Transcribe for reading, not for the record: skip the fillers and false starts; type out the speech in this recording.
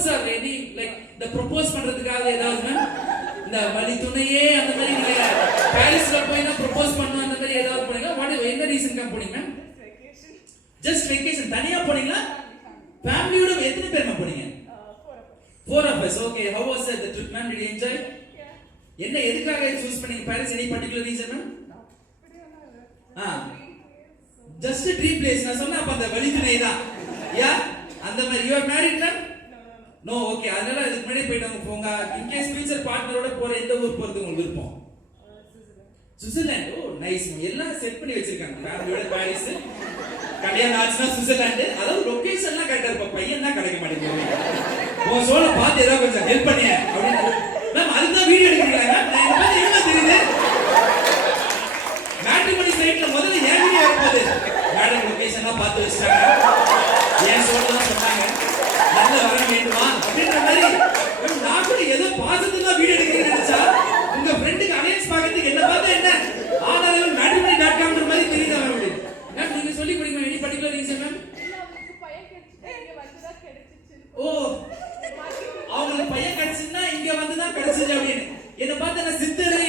proposal or any like the propose பண்றதுக்காக ஏதாவது ma'am இந்த வழி துணையே அந்த மாதிரி நீங்க பாரிஸ்ல போய்னா propose பண்ணனும் அந்த மாதிரி ஏதாவது போனீங்களா வாட் என்ன ரீசன்க்கா போனீங்க மேம் just vacation தனியா போனீங்களா ஃபேமிலியோட எத்தனை பேர் மேம் போனீங்க 4 of us okay how was the trip ma'am did you enjoy என்ன எதுக்காக சூஸ் பண்ணீங்க Paris any particular reason ma'am just a dream place நான் சொன்னா அப்ப அந்த வழி துணை தான் யா அந்த மாதிரி you are married ma'am no okay அதனால இதுக்கு முன்னாடி போய்ட்டாங்க போங்க in case future partner-ஓட போற எந்த ஊர் போறது உங்களுக்கு விருப்பம் சுவிட்சர்லாந்து ஓ நைஸ் எல்லாம் செட் பண்ணி வச்சிருக்காங்க ஃபேமிலியோட பாரிஸ் கல்யாணம் ஆச்சுனா சுவிட்சர்லாந்து அதாவது லொகேஷன்லாம் கரெக்ட்டா இருப்ப பையன் தான் கிடைக்க மாட்டேங்குது ஓ சோல பாத்து ஏதாவது கொஞ்சம் ஹெல்ப் பண்ணிய அப்படினா மேம் அதுதான் வீடியோ எடுக்கிறீங்களா மேம் நான் இத பத்தி என்ன தெரியுது மேட்ரிமோனி சைட்ல முதல்ல ஏன் வீடியோ எடுப்பது மேடம் லொகேஷன்லாம் பார்த்து வச்சிட்டாங்க ஏன் சோலலாம் சொன்னாங்க நல்ல வர வேண்டுமா அப்படின்ற மாதிரி நான் கூட ஏதோ பாசத்துல வீடியோ எடுக்கிறேன்னு நினைச்சா உங்க ஃப்ரெண்டுக்கு அலைன்ஸ் பார்க்கிறதுக்கு என்ன பார்த்தா என்ன ஆதாரம் matrimony.com மாதிரி தெரியுதா மேம் மேம் நீங்க சொல்லி கொடுங்க எனி பர்టిక్యులர் ரீசன் மேம் அவங்களுக்கு பையன் கிடைச்சிட்டு இங்க வந்து தான் கிடைச்சிச்சு ஓ அவங்களுக்கு பையன் கிடைச்சினா இங்க வந்து தான் கிடைச்சிச்சு அப்படினு என்ன பார்த்தா நான் சித்தரே